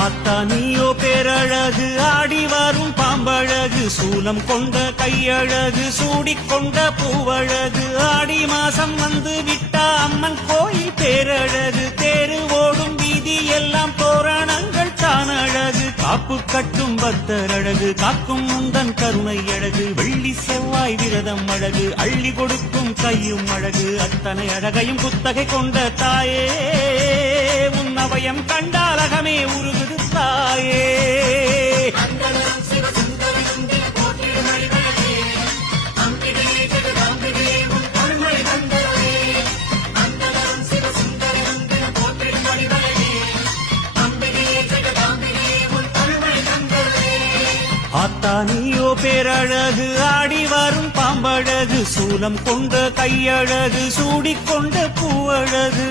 ஆத்தானியோ பேரழகு ஆடி வரும் பாம்பழகு சூலம் கொண்ட கையழகு சூடிக்கொண்ட பூவழகு ஆடி மாசம் வந்து விட்டா அம்மன் கோயில் பேரழகு தேரு ஓடும் வீதி எல்லாம் தோரணங்கள் தானழகு காப்பு கட்டும் பக்தர் அழகு காக்கும் முந்தன் கருணை அழகு வெள்ளி செவ்வாய் விரதம் அழகு அள்ளி கொடுக்கும் கையும் அழகு அத்தனை அழகையும் குத்தகை கொண்ட தாயே உன் அவயம் கண்டால் அகமே உருகுது தாயே. ஆத்தானியோ பேரழகு ஆடி வரும் பாம்பழகு சூலம் கொண்ட கையழகு சூடிக்கொண்ட பூவழகு.